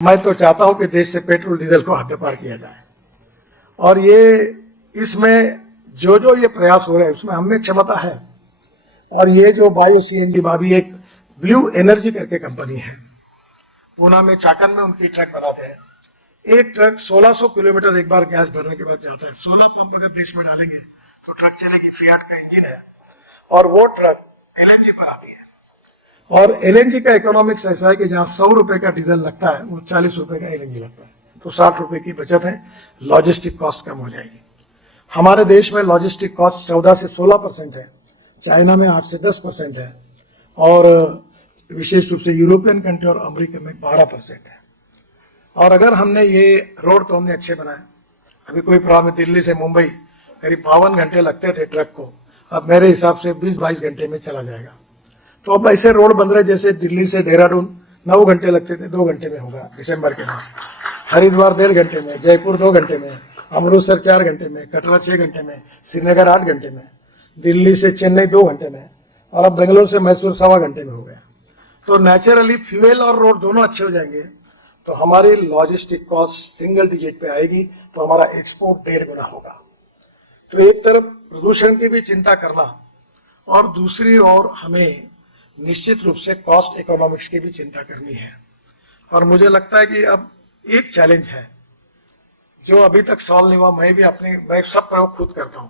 मैं तो चाहता हूं कि देश से पेट्रोल डीजल को हद्दपार किया जाए और ये इसमें जो जो ये प्रयास हो रहे हैं उसमें हमें क्षमता है। और ये जो बायो सीएनजी भाभी एक ब्लू एनर्जी करके कंपनी है, पूना में चाकन में उनकी ट्रक बनाते हैं। एक ट्रक 1600 किलोमीटर एक बार गैस भरने के बाद जाता है। 16 पंप अगर देश में डालेंगे तो ट्रक चलेगी। फियाट का इंजन है और वो ट्रक एलएनजी पर आती है। और एलएनजी का इकोनॉमिक्स ऐसा है कि जहां 100 रुपए का डीजल लगता है वो 40 रुपए का एलएनजी लगता है, तो 60 रुपए की बचत है। लॉजिस्टिक कॉस्ट कम हो जाएगी। हमारे देश में लॉजिस्टिक कॉस्ट 14 से 16% है, चाइना में 8 से 10% है और विशेष रूप से यूरोपियन कंट्री और अमेरिका में 12% है। और अगर हमने ये रोड तो हमने अच्छे बनाए, अभी कोई प्रॉब्लम, दिल्ली से मुंबई करीब 52 घंटे लगते थे ट्रक को, अब मेरे हिसाब से 20-22 घंटे में चला जाएगा। तो अब ऐसे रोड बन रहे जैसे दिल्ली से देहरादून 9 घंटे लगते थे, 2 घंटे में होगा दिसंबर के बाद। हरिद्वार 1.5 घंटे में, जयपुर 2 घंटे में, अमृतसर 4 घंटे में, कटरा 6 घंटे में, श्रीनगर 8 घंटे में, दिल्ली से चेन्नई 2 घंटे में और अब बेंगलोर से मैसूर 1.25 घंटे में हो गया। तो नेचुरली फ्यूल और रोड दोनों अच्छे हो जाएंगे तो हमारी लॉजिस्टिक कॉस्ट सिंगल डिजिट पे आएगी, तो हमारा एक्सपोर्ट 1.5 गुना होगा। तो एक तरफ प्रदूषण की भी चिंता करना और दूसरी ओर हमें निश्चित रूप से कॉस्ट इकोनॉमिक्स की भी चिंता करनी है। और मुझे लगता है कि अब एक चैलेंज है जो अभी तक सॉल्व नहीं हुआ। मैं सब प्रयोग खुद करता हूं,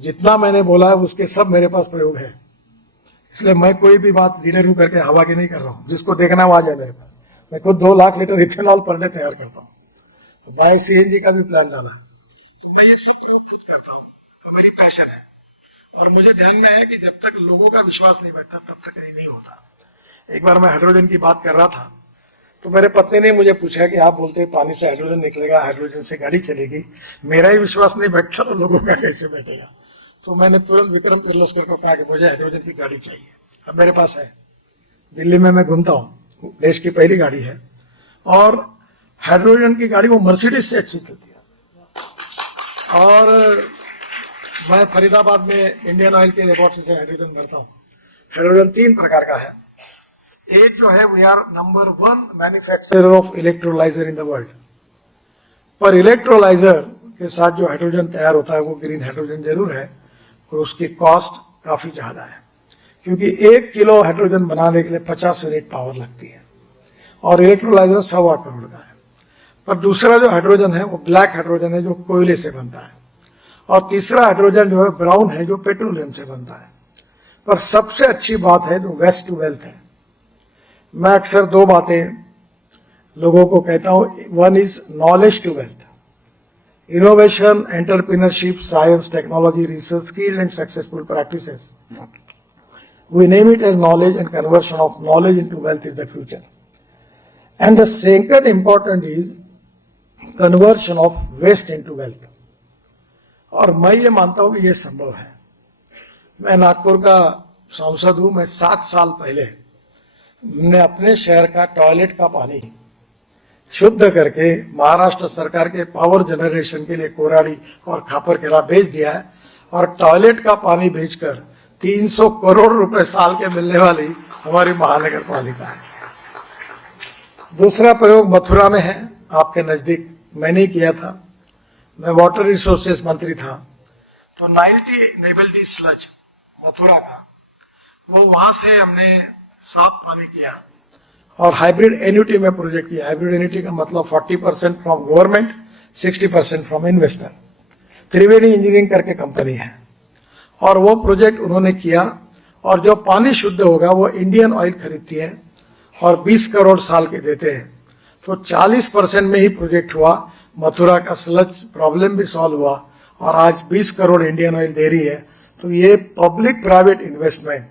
जितना मैंने बोला है उसके सब मेरे पास प्रयोग है, इसलिए मैं कोई भी बात लीडर हूं करके हवा की नहीं कर रहा हूं। जिसको देखना वो आ जाए मेरे पास। मैं खुद 2 लाख लीटर इथेनॉल पर डे तैयार करता हूँ, तो बायो सीएनजी का भी प्लान डाला है। मैं ये सब करता हूँ, मेरी पैशन है और मुझे ध्यान में है कि जब तक लोगों का विश्वास नहीं बैठता तब तक कहीं नहीं होता। एक बार मैं हाइड्रोजन की बात कर रहा था तो मेरे पत्नी ने मुझे पूछा कि आप बोलते हैं पानी से हाइड्रोजन निकलेगा, हाइड्रोजन से गाड़ी चलेगी, मेरा ही विश्वास नहीं बैठता तो लोगों का कैसे बैठेगा। तो मैंने तुरंत विक्रम किर्लोस्कर को कहा कि मुझे हाइड्रोजन की गाड़ी चाहिए। अब मेरे पास है, दिल्ली में मैं घूमता हूँ, देश की पहली गाड़ी है और हाइड्रोजन की गाड़ी वो मर्सिडीज से अच्छी चलती है। और मैं फरीदाबाद में इंडियन ऑयल के लेबोरेटरी से हाइड्रोजन भरता हूँ। हाइड्रोजन 3 प्रकार का है। एक जो है, we are number 1 manufacturer of electrolyser in the world. पर इलेक्ट्रोलाइजर के साथ जो हाइड्रोजन तैयार होता है वो ग्रीन हाइड्रोजन जरूर है और उसकी कॉस्ट काफी ज्यादा है, क्योंकि 1 किलो हाइड्रोजन बनाने के लिए 50 यूनिट पावर लगती है और इलेक्ट्रोलाइजर 1.25 करोड़ का है। पर दूसरा जो हाइड्रोजन है वो ब्लैक हाइड्रोजन है जो कोयले से बनता है और तीसरा हाइड्रोजन जो है ब्राउन है जो पेट्रोलियम से बनता है। पर सबसे अच्छी बात है जो वेस्ट टू वेल्थ है। मैं अक्सर 2 बातें लोगों को कहता हूं, 1 is knowledge to wealth, innovation, entrepreneurship, science, technology, research, skill and successful practices. We name it as knowledge, and conversion of knowledge into wealth is the future. And the second important is conversion of waste into wealth. और मैं ये मानता हूं कि ये संभव है। मैं नागपुर का सांसद हूं। मैं 7 साल पहले हमने अपने शहर का टॉयलेट का पानी शुद्ध करके महाराष्ट्र सरकार के पावर जनरेशन के लिए कोराड़ी और खापर केला बेच दिया है और टॉयलेट का पानी बेचकर 300 करोड़ रुपए साल के मिलने वाली हमारी महानगर पालिका है। दूसरा प्रयोग मथुरा में है, आपके नजदीक। मैंने किया था, मैं वाटर रिसोर्सेस मंत्री था, तो 90 नेबल्टी स्लज मथुरा का, वो वहां से हमने साफ पानी किया और हाइब्रिड एन्युटी में प्रोजेक्ट किया। हाइब्रिड एन्युटी का मतलब 40% from government, 60% from investor. Triveni engineering करके कंपनी है और वो प्रोजेक्ट उन्होंने किया और जो पानी शुद्ध होगा वो इंडियन ऑयल खरीदती है और 20 करोड़ साल के देते हैं। तो 40% में ही प्रोजेक्ट हुआ। मथुरा का स्लज प्रॉब्लम भी सॉल्व हुआ और आज 20 करोड़ इंडियन ऑयल दे रही है। तो ये पब्लिक प्राइवेट इन्वेस्टमेंट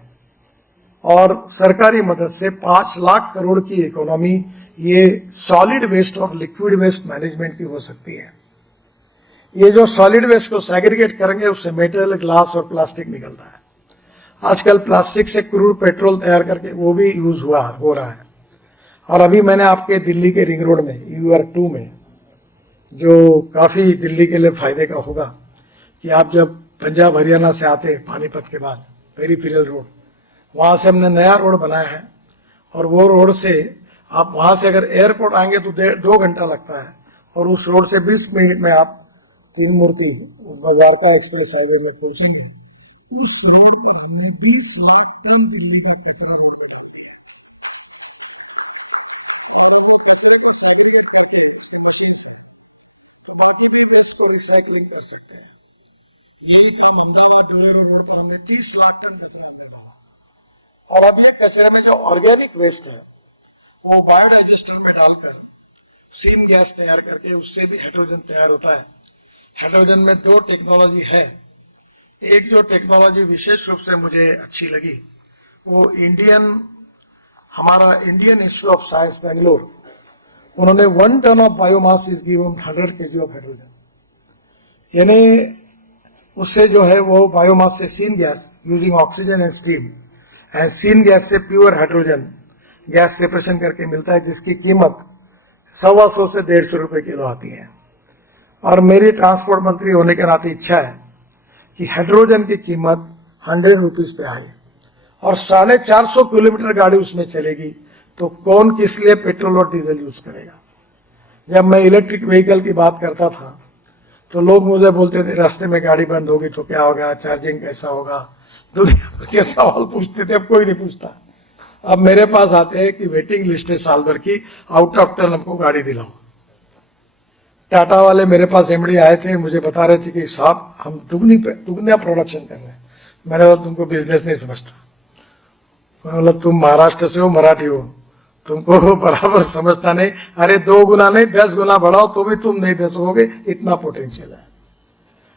और सरकारी मदद से 5 लाख करोड़ की इकोनॉमी ये सॉलिड वेस्ट और लिक्विड वेस्ट मैनेजमेंट की हो सकती है। ये जो सॉलिड वेस्ट को सेग्रीगेट करेंगे उससे मेटल, ग्लास और प्लास्टिक निकलता है। आजकल प्लास्टिक से क्रूड पेट्रोल तैयार करके वो भी यूज हो रहा है। और अभी मैंने आपके दिल्ली के रिंग रोड में UR2 में, जो काफी दिल्ली के लिए फायदे का होगा, कि आप जब पंजाब हरियाणा से आते हैं पानीपत के बाद पेरीफेरल रोड, वहां से हमने नया रोड बनाया है और वो रोड से आप वहां से अगर एयरपोर्ट आएंगे तो 2 घंटा लगता है, और उस रोड से 20 मिनट में आप तीन मूर्ति द्वारका एक्सप्रेस हाईवे में पहुंचेंगे। उस रोड पर हमने 20 लाख टन दिल्ली का कचरा रोड पर को रिसाइकलिंग कर सकते हैं। यही काम अहमदाबाद डोलेरो रोड पर हमने 30 लाख टन कचरा लगाया। और अब ये कचरे में जो ऑर्गेनिक वेस्ट है वो बायोडाइजेस्टर में डालकर सीम गैस तैयार करके उससे भी हाइड्रोजन तैयार होता है। हाइड्रोजन में 2 टेक्नोलॉजी है। एक जो टेक्नोलॉजी विशेष रूप से मुझे अच्छी लगी वो हमारा Indian Institute of Science Bangalore, उन्होंने 1 ton of biomass is given 100 kg of hydrogen, यानी उससे जो है वो बायोमास से syngas using oxygen and steam and syngas से प्योर हाइड्रोजन गैस सेपरेशन करके मिलता है, जिसकी कीमत 125 से 150 रुपए किलो आती है। और मेरी ट्रांसपोर्ट मंत्री होने के नाते इच्छा है कि हाइड्रोजन की कीमत 100 रुपीज पे आए और 450 किलोमीटर गाड़ी उसमें चलेगी, तो कौन किस लिए पेट्रोल और डीजल यूज करेगा। जब मैं इलेक्ट्रिक व्हीकल की बात करता था तो लोग मुझे बोलते थे रास्ते में गाड़ी बंद होगी तो क्या होगा, चार्जिंग कैसा होगा, दुनिया भर के सवाल पूछते थे। अब कोई नहीं पूछता। अब मेरे पास आते हैं कि वेटिंग लिस्ट है साल भर की, आउट ऑफ टर्न हमको गाड़ी दिलाओ। टाटा वाले मेरे पास एमडी आए थे, मुझे बता रहे थे कि साहब हम दुगना प्रोडक्शन कर रहे हैं। मैंने बोला तुमको बिजनेस नहीं समझता। मैं बोला तुम महाराष्ट्र से हो, मराठी हो, तुमको बराबर समझता नहीं। अरे 2 गुना नहीं 10 गुना बढ़ाओ तो भी तुम नहीं दे सकोगे, इतना पोटेंशियल है।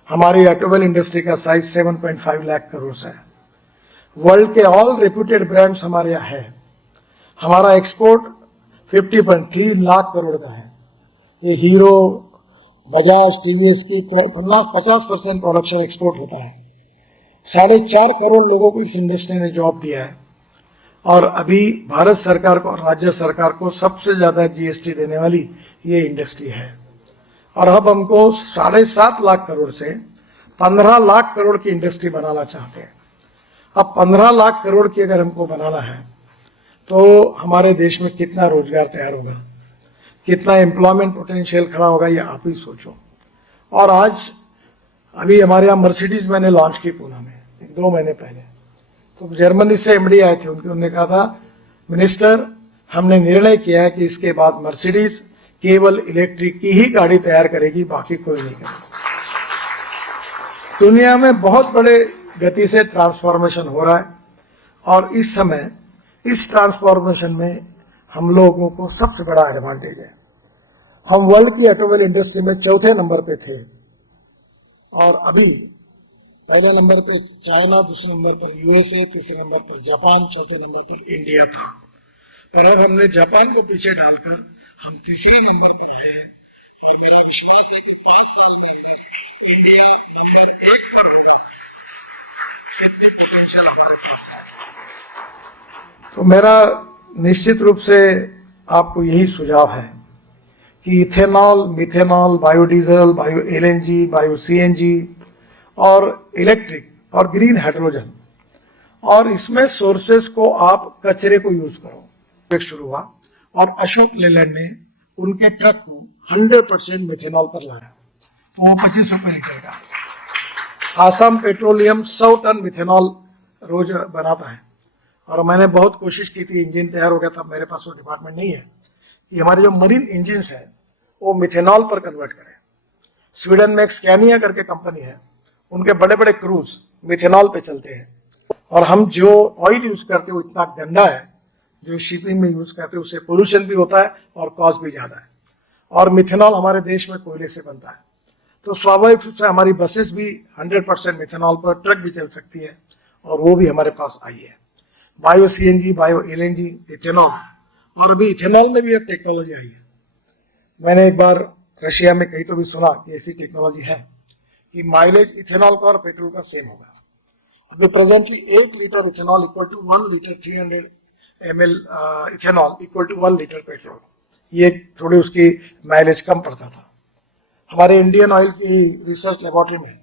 हमारी ऑटोमोबाइल इंडस्ट्री का साइज 7.5 लाख करोड़ से है। वर्ल्ड के ऑल रेप्यूटेड ब्रांड्स हमारे यहाँ है। हमारा एक्सपोर्ट 50.3 लाख करोड़ का है। ये हीरो, बजाज, टीवीएस की 50% प्रोडक्शन एक्सपोर्ट होता है। 4.5 करोड़ लोगों को इस इंडस्ट्री ने जॉब दिया है। और अभी भारत सरकार को और राज्य सरकार को सबसे ज्यादा जीएसटी देने वाली ये इंडस्ट्री है। और अब हमको 7.5 लाख करोड़ से 15 लाख करोड़ की इंडस्ट्री बनाना चाहते हैं। अब 15 लाख करोड़ की अगर हमको बनाना है तो हमारे देश में कितना रोजगार तैयार होगा, कितना एम्प्लॉयमेंट पोटेंशियल खड़ा होगा, ये आप ही सोचो। और आज अभी हमारे यहाँ मर्सिडीज मैंने लॉन्च की पूना में 2 महीने पहले, तो जर्मनी से एमडी आए थे, उन्होंने कहा था मिनिस्टर हमने निर्णय किया है कि इसके बाद मर्सिडीज केवल इलेक्ट्रिक की ही गाड़ी तैयार करेगी, बाकी कोई नहीं करेगा। दुनिया में बहुत बड़े गति से ट्रांसफॉर्मेशन हो रहा है और इस समय इस ट्रांसफॉर्मेशन में हम लोगों को सबसे बड़ा एडवांटेज है। हम वर्ल्ड की ऑटोमोबाइल इंडस्ट्री में 4थे नंबर पे थे और अभी पहले नंबर पे चाइना, दूसरे नंबर पर यूएसए, तीसरे नंबर पर जापान, चौथे नंबर पर इंडिया था। पर अब हमने जापान को पीछे डालकर हम तीसरे नंबर पर हैं और मेरा विश्वास है कि 5 साल में इंडिया नंबर 1 पर होगा। इतनी पोटेंशियल हमारे पास है। तो मेरा निश्चित रूप से आपको यही सुझाव है कि ethanol, methanol, biodiesel, bio LNG, bio CNG और इलेक्ट्रिक और ग्रीन हाइड्रोजन, और इसमें सोर्सेस को आप कचरे को यूज करो। शुरू हुआ और अशोक लेलैंड ने उनके ट्रक को 100% मिथेनॉल पर लाया, तो वो 25 रुपए लीटर का। आसाम पेट्रोलियम 100 टन मिथेनॉल रोज बनाता है और मैंने बहुत कोशिश की थी, इंजन तैयार हो गया था, मेरे पास वो डिपार्टमेंट नहीं है कि हमारे जो मरीन इंजन है वो मिथेनॉल पर कन्वर्ट करें। स्वीडन में एक स्कैनिया करके कंपनी है, उनके बड़े बड़े क्रूज मिथेनॉल पे चलते हैं। और हम जो ऑयल यूज करते हैं वो इतना गंदा है, जो शिपिंग में यूज करते हैं उससे पोल्यूशन भी होता है और कॉस्ट भी ज्यादा है। और मिथेनॉल हमारे देश में कोयले से बनता है, तो स्वाभाविक रूप से हमारी बसेस भी 100% मिथेनॉल पर, ट्रक भी चल सकती है और वो भी हमारे पास आई है। Bio CNG, bio LNG, ethanol, और अभी इथेनॉल में भी एक टेक्नोलॉजी आई है। मैंने एक बार रशिया में कहीं तो भी सुना कि ऐसी टेक्नोलॉजी है कि माइलेज इथेनॉल का और पेट्रोल का सेम होगा। अभी presently 1 litre ethanol equal to 1 litre 300 ml ethanol equal to 1 litre petrol, ये थोड़ी उसकी माइलेज कम पड़ता था। हमारे इंडियन ऑयल की रिसर्च लेबोरेटरी में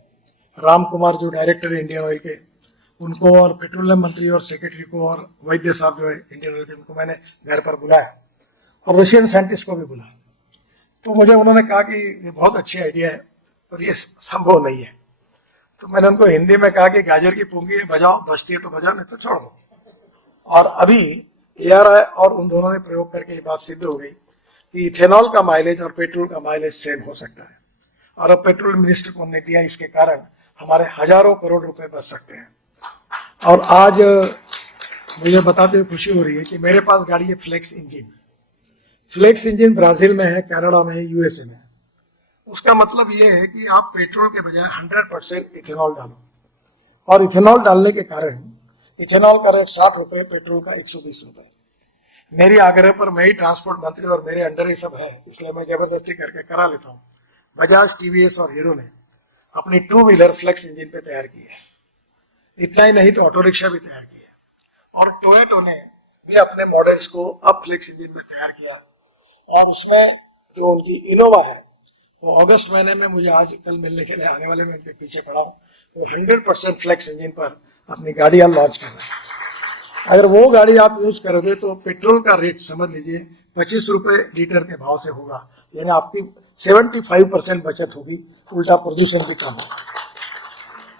राम कुमार जो डायरेक्टर है इंडियन ऑयल के, उनको और पेट्रोलियम मंत्री और सेक्रेटरी को और वैद्य साहब जो है इंडियन ऑयल के, उनको मैंने घर पर बुलाया और रशियन साइंटिस्ट को भी बुला। तो मुझे उन्होंने कहा कि ये बहुत अच्छी आइडिया है और ये संभव नहीं है। तो मैंने उनको हिंदी में कहा कि गाजर की पूंगी है, बजाओ, बजती है तो बजाओ, नहीं तो छोड़ दो। और अभी ARI और उन दोनों ने प्रयोग करके ये बात सिद्ध हो गई कि इथेनॉल का माइलेज और पेट्रोल का माइलेज सेम हो सकता है। और अब पेट्रोल मिनिस्टर को हमने दिया, इसके कारण हमारे हजारों करोड़ रुपए बच सकते हैं। और आज मुझे बताते हुए खुशी हो रही है कि मेरे पास गाड़ी है flex engine. Flex engine Brazil में है, कनाडा में है, USA में है। उसका मतलब ये है कि आप पेट्रोल के बजाय 100% इथेनॉल डालो, और इथेनॉल डालने के कारण इथेनॉल का रेट 60 रुपए, पेट्रोल का 120 रुपए। मेरी आग्रह पर मैं ही ट्रांसपोर्ट मंत्री और मेरे अंडर ही सब है, इसलिए मैं जबरदस्ती करके करा लेता हूँ। बजाज, TVS और हीरो ने अपनी 2 व्हीलर फ्लेक्स इंजन पे तैयार की है। इतना ही नहीं तो ऑटो रिक्शा भी तैयार की है, और टोयोटा ने भी अपने मॉडल्स को अब फ्लेक्स इंजन में तैयार किया। और उसमें जो उनकी इनोवा है वो अगस्त महीने में, मुझे आज कल मिलने के लिए आने वाले, मैं उनके पीछे पड़ा हूँ, वो 100% फ्लेक्स इंजन पर अपनी गाड़ियां लॉन्च कर रहे हैं। अगर वो गाड़ी आप यूज करोगे तो पेट्रोल का रेट समझ लीजिए 25 रुपए लीटर के भाव से होगा, यानी आपकी 75% बचत होगी, उल्टा प्रदूषण भी कम होगा।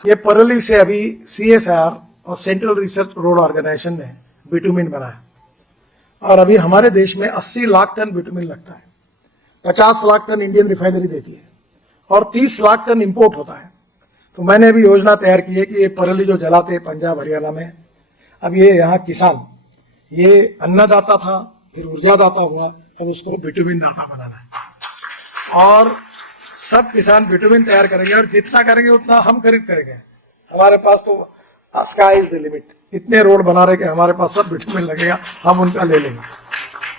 ये परली से अभी CSIR और सेंट्रल रिसर्च रोड ऑर्गेनाइजेशन ने बिटुमिन बनाया, और अभी हमारे देश में 80 लाख टन बिटुमिन लगता है। 50 लाख टन इंडियन रिफाइनरी देती है और 30 लाख टन इंपोर्ट होता है। तो मैंने अभी योजना तैयार की है कि ये परली जो जलाते हैं पंजाब हरियाणा में, अब ये यहाँ किसान, ये अन्नदाता था, फिर ऊर्जादाता हुआ, अब उसको बिटुमिन दाता बनाना है। और सब किसान बिटुमिन तैयार करेंगे, और जितना करेंगे उतना हम खरीद करेंगे। हमारे पास तो स्काई इज द लिमिट, इतने रोड बना रहे कि हमारे पास सब बिटुमिन लगेगा, हम उनका ले लेंगे।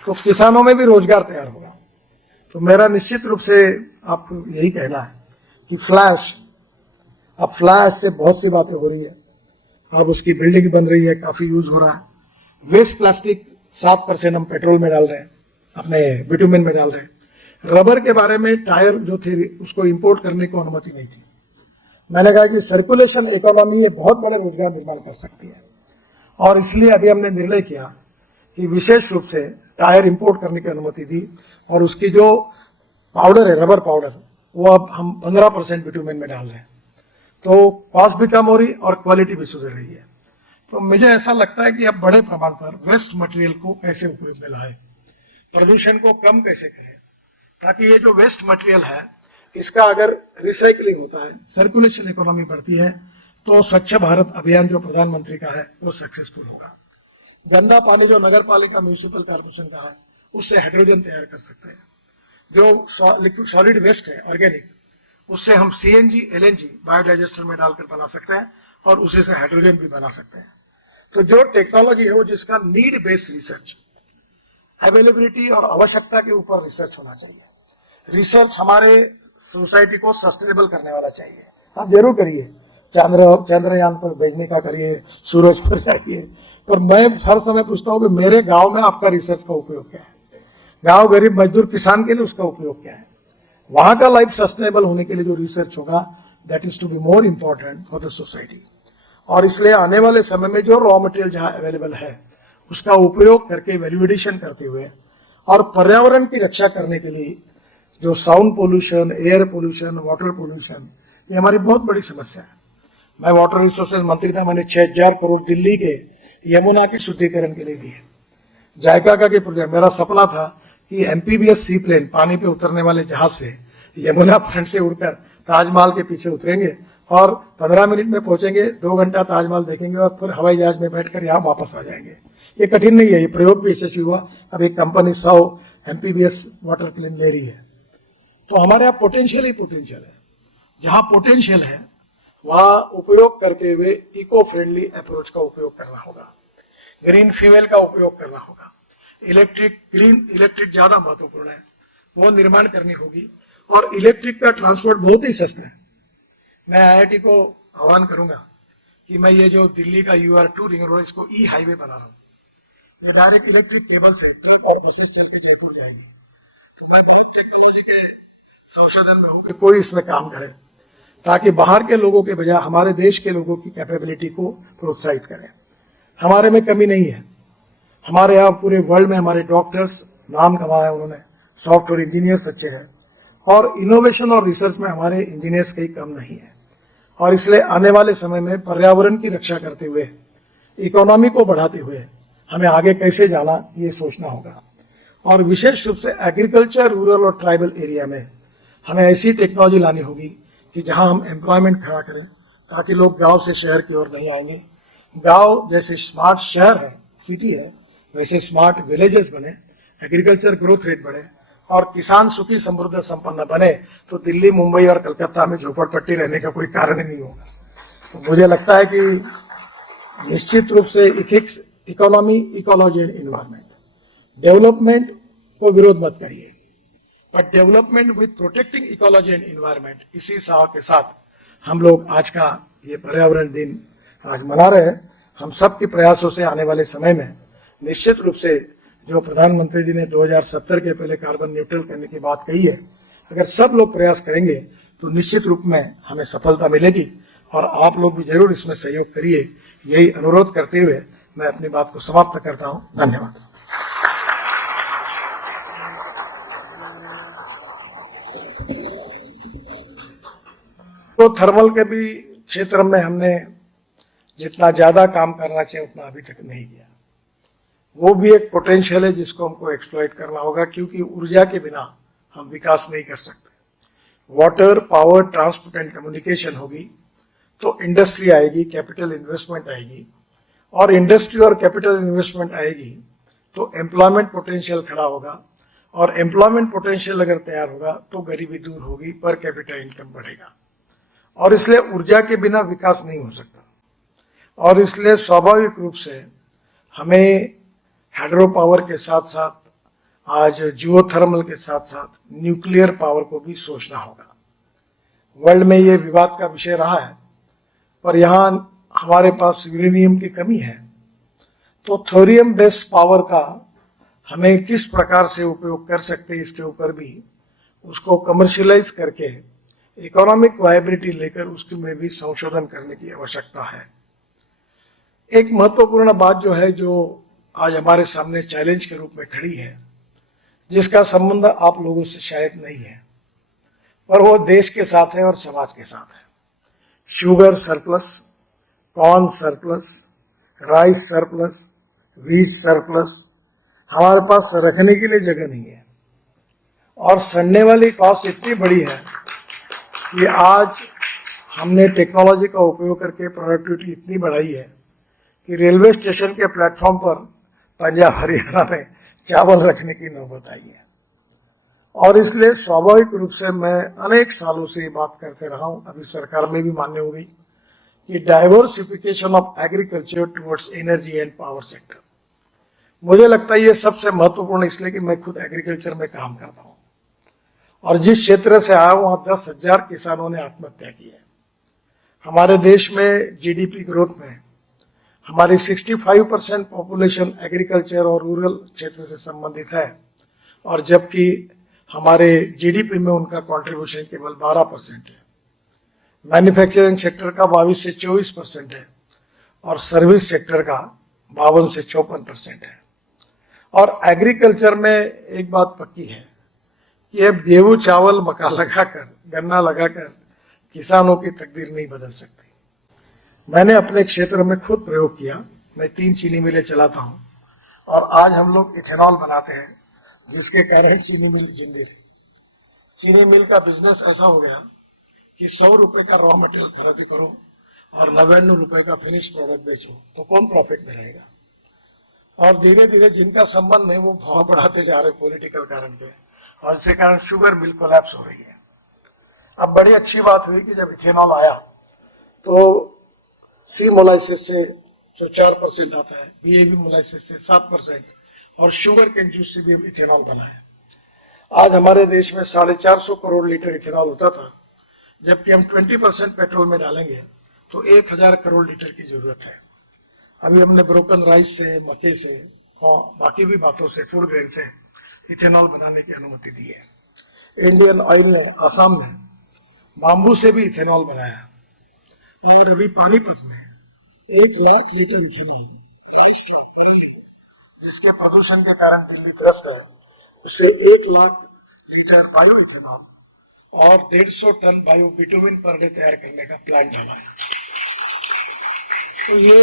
तो किसानों में भी रोजगार तैयार होगा। तो मेरा निश्चित रूप से आपको यही कहना है कि अब फ्लैश से बहुत सी बातें हो रही है। अब उसकी बिल्डिंग बन रही है, काफी यूज हो रहा है। वेस्ट प्लास्टिक 7% हम पेट्रोल में डाल रहे हैं, अपने बिटुमिन में डाल रहे हैं। रबर के बारे में टायर जो थे उसको इंपोर्ट करने को अनुमति नहीं थी। मैंने कहा कि सर्कुलेशन इकोनॉमी ये बहुत बड़े रोजगार निर्माण कर सकती है, और इसलिए अभी हमने निर्णय किया कि विशेष रूप से टायर इंपोर्ट करने की अनुमति दी, और उसकी जो पाउडर है, रबर पाउडर, वो अब हम 15% बिटुमिन में डाल रहे हैं। तो कॉस्ट भी कम हो रही और क्वालिटी भी सुधर रही है। तो मुझे ऐसा लगता है कि अब बड़े प्रमाण पर वेस्ट मटेरियल को कैसे उपयोग में लाए, प्रदूषण को कम कैसे करें, ताकि ये जो वेस्ट मटेरियल है इसका अगर रिसाइकलिंग होता है, सर्कुलेशन इकोनॉमी बढ़ती है, तो स्वच्छ भारत अभियान जो प्रधानमंत्री का है वो सक्सेसफुल होगा। गंदा पानी जो नगर पालिका म्यूनिसिपल कॉर्पोरेशन का है, उससे हाइड्रोजन तैयार कर सकते हैं। जो लिक्विड सॉलिड वेस्ट है ऑर्गेनिक, उससे हम CNG LNG बायोडाइजेस्टर में डालकर बना सकते हैं, और उसी से हाइड्रोजन भी बना सकते हैं। तो जो टेक्नोलॉजी है वो जिसका नीड बेस्ड रिसर्च, अवेलेबिलिटी और आवश्यकता के ऊपर रिसर्च होना चाहिए। रिसर्च हमारे सोसाइटी को सस्टेनेबल करने वाला चाहिए। आप जरूर करिए, चंद्रयान पर भेजने का करिए, सूरज पर जाइए, पर मैं हर समय पूछता हूँ कि मेरे गांव में आपका रिसर्च का उपयोग क्या है, गांव गरीब मजदूर किसान के लिए उसका उपयोग क्या है। वहां का लाइफ सस्टेनेबल होने के लिए जो रिसर्च होगा, that is to be more important for the society. और इसलिए आने वाले समय में जो रॉ मटेरियल जहां अवेलेबल है उसका उपयोग करके वैल्यूएडिशन करते हुए, और पर्यावरण की रक्षा करने के लिए जो sound pollution, air pollution, water pollution, ये हमारी बहुत बड़ी समस्या है। मैं वाटर रिसोर्सेज मंत्री था, मैंने 6000 करोड़ दिल्ली के यमुना के शुद्धिकरण के लिए दिए। जायका का प्रोजेक्ट, मेरा सपना था कि MPBS सी प्लेन, पानी पे उतरने वाले जहाज से यमुना फ्रंट से उड़कर ताजमहल के पीछे उतरेंगे और 15 मिनट में पहुंचेंगे, 2 घंटा ताजमहल देखेंगे और फिर हवाई जहाज में बैठकर यहाँ वापस आ जाएंगे। ये कठिन नहीं है, ये प्रयोग भी यशस्वी हुआ। अब एक कंपनी 100 MPBS वाटर प्लेन ले रही है। तो हमारे यहाँ पोटेंशियल ही पोटेंशियल है। जहां पोटेंशियल है वहां उपयोग करते हुए इको फ्रेंडली अप्रोच का उपयोग करना होगा, ग्रीन फ्यूएल का उपयोग करना होगा, ग्रीन इलेक्ट्रिक ज्यादा महत्वपूर्ण है, वो निर्माण करनी होगी। और इलेक्ट्रिक का ट्रांसपोर्ट बहुत ही सस्ता है। मैं IIT को आह्वान करूंगा कि मैं ये जो दिल्ली का UR2 रिंग रोड, इसको हाईवे बना रहा हूँ। ये डायरेक्ट इलेक्ट्रिक केबल से ट्रक और बसेस चल के जयपुर जाएंगे। तो मैं टेक्नोलॉजी के संशोधन में हूँ कि कोई इसमें काम करे, ताकि बाहर के लोगों के बजाय हमारे देश के लोगों की कैपेबिलिटी को प्रोत्साहित करें। हमारे में कमी नहीं है। हमारे यहाँ पूरे वर्ल्ड में हमारे डॉक्टर्स नाम कमाया उन्होंने, सॉफ्टवेयर इंजीनियर्स अच्छे हैं, और इनोवेशन और रिसर्च में हमारे इंजीनियर्स कहीं कम नहीं है। और इसलिए आने वाले समय में पर्यावरण की रक्षा करते हुए, इकोनॉमी को बढ़ाते हुए हमें आगे कैसे जाना ये सोचना होगा। और विशेष रूप से एग्रीकल्चर, रूरल और ट्राइबल एरिया में हमें ऐसी टेक्नोलॉजी लानी होगी कि जहां हम एम्प्लॉयमेंट खड़ा करें, ताकि लोग गांव से शहर की ओर नहीं आएंगे। गांव जैसे स्मार्ट शहर है, सिटी है, वैसे स्मार्ट विलेजेस बने, एग्रीकल्चर ग्रोथ रेट बढ़े और किसान सुखी समृद्ध संपन्न बने, तो दिल्ली, मुंबई और कलकत्ता में झोपड़पट्टी रहने का कोई कारण ही नहीं होगा। तो मुझे लगता है कि निश्चित रूप से ethics, economy, ecology and environment, development को विरोध मत करिए, but development with protecting ecology and environment, इसी साव के साथ हम लोग आज का ये पर्यावरण दिन आज मना रहे हैं। हम सब के प्रयासों से आने वाले समय में निश्चित रूप से जो प्रधानमंत्री जी ने 2070 के पहले कार्बन न्यूट्रल करने की बात कही है, अगर सब लोग प्रयास करेंगे तो निश्चित रूप में हमें सफलता मिलेगी। और आप लोग भी जरूर इसमें सहयोग करिए, यही अनुरोध करते हुए मैं अपनी बात को समाप्त करता हूं। धन्यवाद। तो थर्मल के भी क्षेत्र में हमने जितना ज्यादा काम करना चाहिए उतना अभी तक नहीं किया। वो भी एक पोटेंशियल है जिसको हमको एक्सप्लॉइट करना होगा, क्योंकि ऊर्जा के बिना हम विकास नहीं कर सकते। Water, power, transport and communication होगी तो इंडस्ट्री आएगी, कैपिटल इन्वेस्टमेंट आएगी, और इंडस्ट्री और कैपिटल इन्वेस्टमेंट आएगी तो एम्प्लॉयमेंट पोटेंशियल खड़ा होगा, और एम्प्लॉयमेंट पोटेंशियल अगर तैयार होगा तो गरीबी दूर होगी, पर कैपिटा इनकम बढ़ेगा। और इसलिए ऊर्जा के बिना विकास नहीं हो सकता। और इसलिए स्वाभाविक रूप से हमें हाइड्रो पावर के साथ साथ आज जियोथर्मल के साथ साथ न्यूक्लियर पावर को भी सोचना होगा। वर्ल्ड में ये विवाद का विषय रहा है, पर यहाँ हमारे पास यूरेनियम की कमी है, तो थोरियम बेस्ड पावर का हमें किस प्रकार से उपयोग कर सकते हैं, इसके ऊपर भी उसको कमर्शियलाइज करके इकोनॉमिक वायबिलिटी लेकर उसके में भी संशोधन करने की आवश्यकता है। एक महत्वपूर्ण बात जो है, जो आज हमारे सामने चैलेंज के रूप में खड़ी है, जिसका संबंध आप लोगों से शायद नहीं है, पर वो देश के साथ है और समाज के साथ है। Sugar surplus, corn surplus, rice surplus, wheat surplus, हमारे पास रखने के लिए जगह नहीं है, और सड़ने वाली कॉस्ट इतनी बड़ी है कि आज हमने टेक्नोलॉजी का उपयोग करके प्रोडक्टिविटी इतनी बढ़ाई है कि रेलवे स्टेशन के प्लेटफॉर्म पर पंजाब हरियाणा में चावल रखने की नौबत आई है। और इसलिए स्वाभाविक रूप से मैं अनेक सालों से ये बात करते रहा हूं, अभी सरकार में भी मान्य हो गई कि diversification of agriculture towards energy and power sector. मुझे लगता है ये सबसे महत्वपूर्ण, इसलिए कि मैं खुद एग्रीकल्चर में काम करता हूं और जिस क्षेत्र से आया वहां 10,000 किसानों ने आत्महत्या की है। हमारे देश में जीडीपी ग्रोथ में हमारी 65% पॉपुलेशन एग्रीकल्चर और रूरल क्षेत्र से संबंधित है, और जबकि हमारे जीडीपी में उनका कंट्रीब्यूशन केवल 12% है। मैन्युफैक्चरिंग सेक्टर का 22 से 24% है, और सर्विस सेक्टर का 52 से 54% है। और एग्रीकल्चर में एक बात पक्की है कि अब गेहूं, चावल, मक्का लगाकर, गन्ना लगाकर किसानों की तकदीर नहीं बदल सकती। मैंने अपने क्षेत्र में खुद प्रयोग किया। मैं 3 चीनी मिलें चलाता हूं, और आज हम लोग इथेनॉल बनाते हैं, जिसके कारण चीनी मिल जिंदी रही। चीनी मिल का बिजनेस ऐसा हो गया कि 100 रुपए का रॉ मटेरियल खरीद करो और 99 रुपए का फिनिश प्रोडक्ट बेचो, तो कौन प्रॉफिट में रहेगा? और धीरे धीरे जिनका संबंध है वो भाव बढ़ाते जा रहे पॉलिटिकल कारण पे, और इसके कारण शुगर मिल कोलैप्स हो रही है। अब बड़ी अच्छी बात हुई कि जब इथेनॉल आया तो सी मोलाइसिस से जो 4% आता है, बीएबी मोलाइसिस से 7%, और शुगर केन जूस से भी इथेनॉल बना है। आज हमारे देश में 450 करोड़ लीटर इथेनॉल होता था, जबकि हम 20% पेट्रोल में डालेंगे तो 1000 करोड़ लीटर की जरूरत है। अभी हमने ब्रोकन राइस से, मक्के से और बाकी भी बातों से, फूड ग्रेन से इथेनॉल बनाने की अनुमति दी है। इंडियन ऑयल ने आसाम में बाम्बू से भी इथेनॉल बनाया, और अभी पानीपत में 1 लाख लीटर इथेनॉल, जिसके प्रदूषण के कारण दिल्ली त्रस्त है, उससे 1 लाख लीटर बायो इथेनॉल और 150 ton bio bitumen per day तैयार करने का प्लान डाला है। तो ये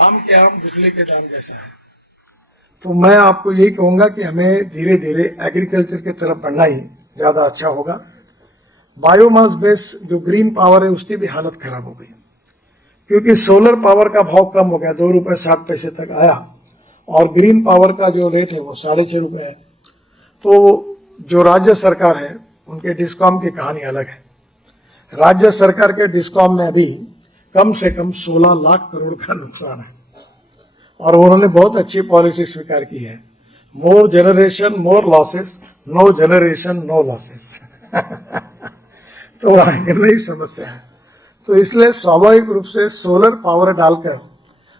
आम के आम बिजली के दाम जैसा है। तो मैं आपको यही कहूंगा कि हमें धीरे धीरे एग्रीकल्चर की तरफ बढ़ना ही ज्यादा अच्छा होगा। बायोमास बेस जो ग्रीन पावर है उसकी भी हालत खराब हो गई, क्योंकि सोलर पावर का भाव कम हो गया, 2 रुपए 60 पैसे तक आया, और ग्रीन पावर का जो रेट है वो 6.5 रुपए है। तो जो राज्य सरकार है उनके डिस्कॉम की कहानी अलग है। राज्य सरकार के डिस्कॉम में अभी कम से कम 16 लाख करोड़ का नुकसान है, और उन्होंने बहुत अच्छी पॉलिसी स्वीकार की है, more generation more losses, no generation no losses. तो नई समस्या है। तो इसलिए स्वाभाविक रूप से सोलर पावर डालकर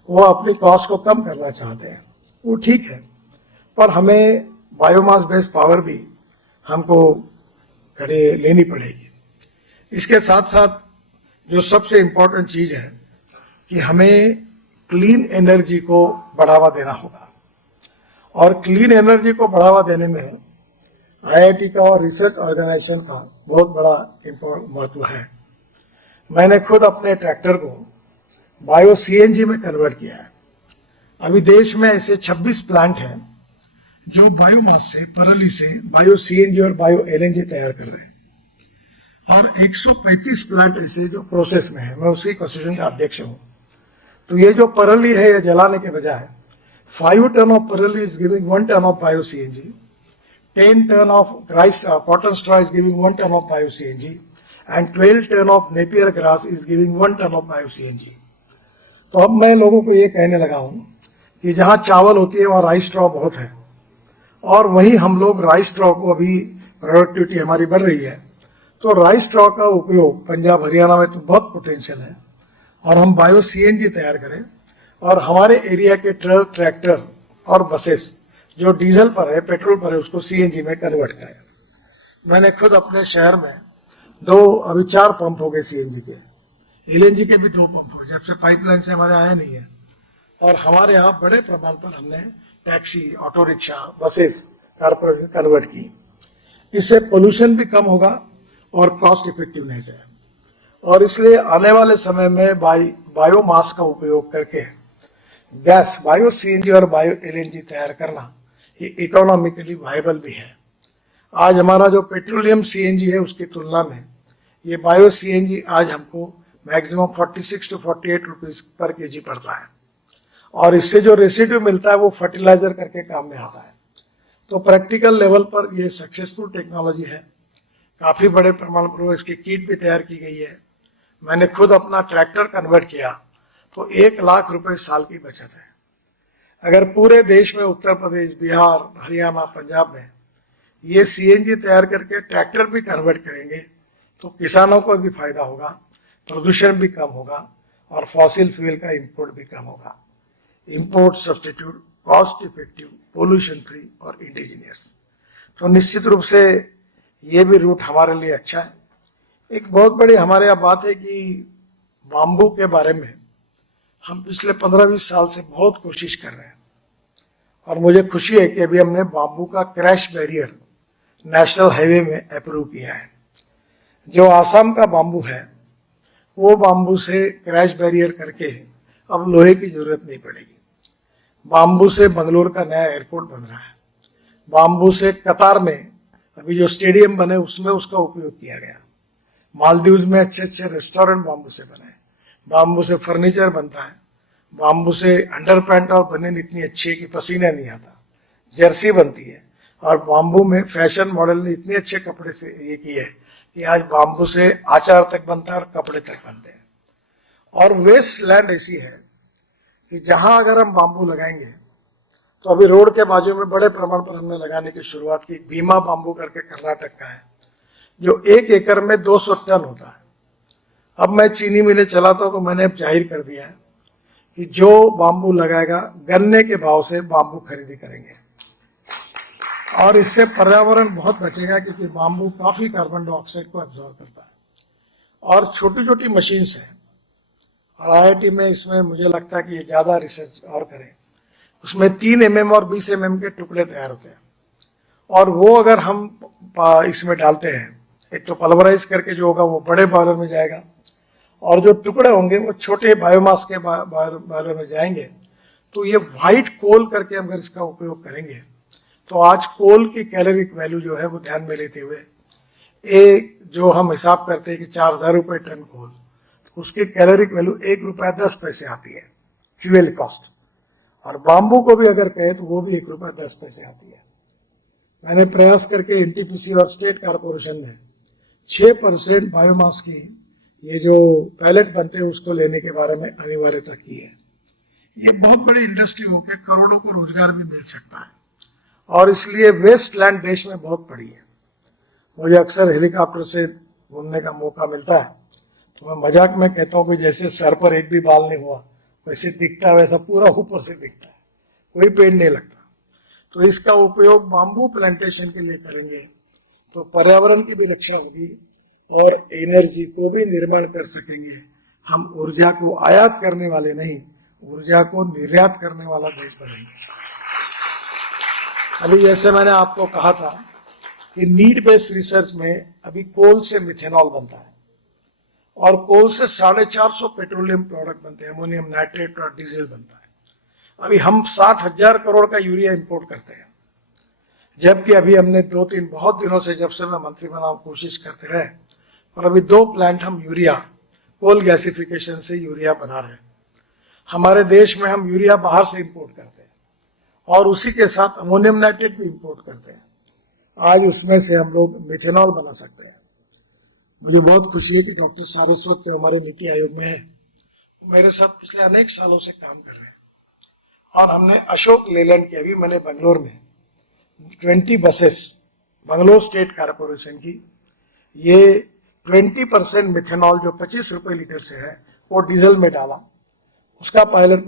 वो अपनी कॉस्ट को कम करना चाहते हैं, वो ठीक है, पर हमें बायोमास बेस्ड पावर भी हमको खड़े लेनी पड़ेगी। इसके साथ साथ जो सबसे इम्पोर्टेंट चीज है कि हमें क्लीन एनर्जी को बढ़ावा देना होगा, और क्लीन एनर्जी को बढ़ावा देने में आईआईटी का और रिसर्च ऑर्गेनाइजेशन का बहुत बड़ा महत्व है। मैंने खुद अपने ट्रैक्टर को बायो सीएनजी में कन्वर्ट किया है। अभी देश में ऐसे 26 प्लांट हैं जो बायोमास से, परली से बायो सीएनजी और बायो एलएनजी तैयार कर रहे हैं, और 135 प्लांट ऐसे जो प्रोसेस में है। मैं उसी एसोसिएशन का अध्यक्ष हूं। तो ये जो परली है, ये जलाने के बजाय 5 टन ऑफ परली is giving 1 ton of bio CNG, 10 ton of rice cotton straw is giving 1 ton of bio CNG, and 12 ton of napier grass is giving 1 ton of bio CNG. तो अब मैं लोगों को ये कहने लगा हूं कि जहां चावल होती है वहां राइस स्ट्रॉ बहुत है, और वहीं हम लोग राइस स्ट्रॉ को, अभी प्रोडक्टिविटी हमारी बढ़ रही है, तो राइस स्ट्रॉ का उपयोग पंजाब हरियाणा में तो बहुत पोटेंशियल है, और हम बायो सीएनजी तैयार करें, और हमारे एरिया के ट्रक, ट्रैक्टर और बसेस जो डीजल पर है, पेट्रोल पर है, उसको सीएनजी में कन्वर्ट करें। मैंने खुद अपने शहर में अभी 4 पंप हो गए सीएनजी के, एलएनजी के भी 2 पंप हो गए, जब से पाइपलाइन से हमारे आया नहीं है। और हमारे यहाँ बड़े प्रमाण पर हमने taxi, auto rickshaw, buses, corporate convert की। इससे पोल्यूशन भी कम होगा और कॉस्ट इफेक्टिवनेस है, और इसलिए आने वाले समय में बायोमास का उपयोग करके गैस, बायो सीएनजी और बायो एलएनजी तैयार करना ये इकोनॉमिकली वायबल भी है। आज हमारा जो पेट्रोलियम सीएनजी है उसकी तुलना में ये बायो सीएनजी आज हमको maximum 46 to 48 rupees per KG पड़ता है, और इससे जो रेसिड्यू मिलता है वो फर्टिलाइजर करके काम में आता है। तो प्रैक्टिकल लेवल पर ये सक्सेसफुल टेक्नोलॉजी है। काफी बड़े प्रमाण पर इसकी किट भी तैयार की गई है। मैंने खुद अपना ट्रैक्टर कन्वर्ट किया तो 1 लाख रुपए साल की बचत है। अगर पूरे देश में उत्तर प्रदेश, बिहार, हरियाणा, पंजाब में ये सीएनजी तैयार करके ट्रैक्टर भी कन्वर्ट करेंगे तो किसानों को भी फायदा होगा, प्रदूषण भी कम होगा, और फॉसिल फ्यूल का इंपोर्ट भी कम होगा। Import substitute, cost effective, pollution free और इंडिजिनियस। तो निश्चित रूप से ये भी रूट हमारे लिए अच्छा है। एक बहुत बड़ी हमारे यहाँ बात है कि बाम्बू के बारे में हम पिछले 15-20 साल से बहुत कोशिश कर रहे हैं, और मुझे खुशी है कि अभी हमने बाम्बू का क्रैश बैरियर नेशनल हाईवे में अप्रूव किया है। जो आसाम का बाम्बू है वो बाम्बू से क्रैश बैरियर करके अब लोहे की जरूरत नहीं पड़ेगी। बाम्बू से बंगलोर का नया एयरपोर्ट बन रहा है। बाम्बू से कतार में अभी जो स्टेडियम बने उसमें उसका उपयोग किया गया। मालदीव्स में अच्छे अच्छे रेस्टोरेंट बाम्बू से बने। बाम्बू से फर्नीचर बनता है। बाम्बू से अंडरपैंट और बनियान इतनी अच्छी है कि पसीना नहीं आता। जर्सी बनती है, और बाम्बू में फैशन मॉडल ने इतने अच्छे कपड़े से ये किए है कि आज बाम्बू से आचार तक बनता है और कपड़े तक बनते हैं। और वेस्ट लैंड ऐसी है कि जहां अगर हम बाम्बू लगाएंगे तो अभी रोड के बाजू में बड़े प्रमाण पर हमने लगाने की शुरुआत की। भीमा बाम्बू करके कर्नाटक का है, जो 1 एकड़ में 200 टन होता है। अब मैं चीनी मिले चलाता हूं तो मैंने अब जाहिर कर दिया है कि जो बाम्बू लगाएगा गन्ने के भाव से बाम्बू खरीदी करेंगे, और इससे पर्यावरण बहुत बचेगा, क्योंकि बाम्बू काफी कार्बन डाइऑक्साइड को एब्जॉर्ब करता है। और छोटी छोटी मशीन्स हैं, और आईआईटी में इसमें मुझे लगता है कि ये ज्यादा रिसर्च और करें। उसमें 3 mm और 20 mm के टुकड़े तैयार होते हैं, और वो अगर हम इसमें डालते हैं, एक तो पल्वराइज करके जो होगा वो बड़े बॉयलर में जाएगा, और जो टुकड़े होंगे वो छोटे बायोमास के बॉयलर में जाएंगे। तो ये व्हाइट कोल करके अगर इसका उपयोग करेंगे तो आज कोल की कैलोरिक वैल्यू जो है वो ध्यान में लेते हुए, एक जो हम हिसाब करते हैं कि 4,000 रुपये टन कोल, तो उसकी कैलोरिक वैल्यू ₹1.10 आती है, फ्यूल कॉस्ट। और बाम्बू को भी अगर कहे तो वो भी ₹1.10 आती है। मैंने प्रयास करके एनटीपीसी और स्टेट कारपोरेशन ने 6% बायोमास की ये जो पैलेट बनते हैं उसको लेने के बारे में अनिवार्यता की है। ये बहुत बड़ी इंडस्ट्री होकर करोड़ों को रोजगार भी मिल सकता है, और इसलिए वेस्ट लैंड देश में बहुत पड़ी है। मुझे अक्सर हेलीकॉप्टर से घूमने का मौका मिलता है, तो मैं मजाक में कहता हूँ कि जैसे सर पर एक भी बाल नहीं हुआ वैसे दिखता है, वैसा पूरा ऊपर से दिखता है, कोई पेड़ नहीं लगता। तो इसका उपयोग बाम्बू प्लांटेशन के लिए करेंगे तो पर्यावरण की भी रक्षा होगी और एनर्जी को भी निर्माण कर सकेंगे। हम ऊर्जा को आयात करने वाले नहीं, ऊर्जा को निर्यात करने वाला देश बनेंगे। अभी जैसे मैंने आपको कहा था कि नीड बेस्ड रिसर्च में अभी कोल से मिथेनॉल बनता है, और कोल से 450 पेट्रोलियम प्रोडक्ट बनते हैं, अमोनियम नाइट्रेट और डीजल बनता है। अभी हम 60,000 करोड़ का यूरिया इंपोर्ट करते हैं, जबकि अभी हमने 2-3 बहुत दिनों से, जब से मैं मंत्री बना, कोशिश करते रहे, और अभी 2 प्लांट हम यूरिया कोल गैसिफिकेशन से यूरिया बना रहे हैं। हमारे देश में हम यूरिया बाहर से इंपोर्ट करते हैं और उसी के साथ अमोनियम नाइट्रेट भी इंपोर्ट करते हैं। आज उसमें से हम लोग मिथेनॉल बना सकते हैं। मुझे बहुत खुशी है कि डॉक्टर सारस्वत जो हमारे नीति आयोग में है, मेरे साथ पिछले अनेक सालों से काम कर रहे हैं, और हमने अशोक लेलैंड की, अभी मैंने बेंगलोर में 20 बसेस बेंगलोर स्टेट कारपोरेशन की, ये 20% मिथेनॉल जो 25 रुपए लीटर से है वो डीजल में डाला, उसका पायलट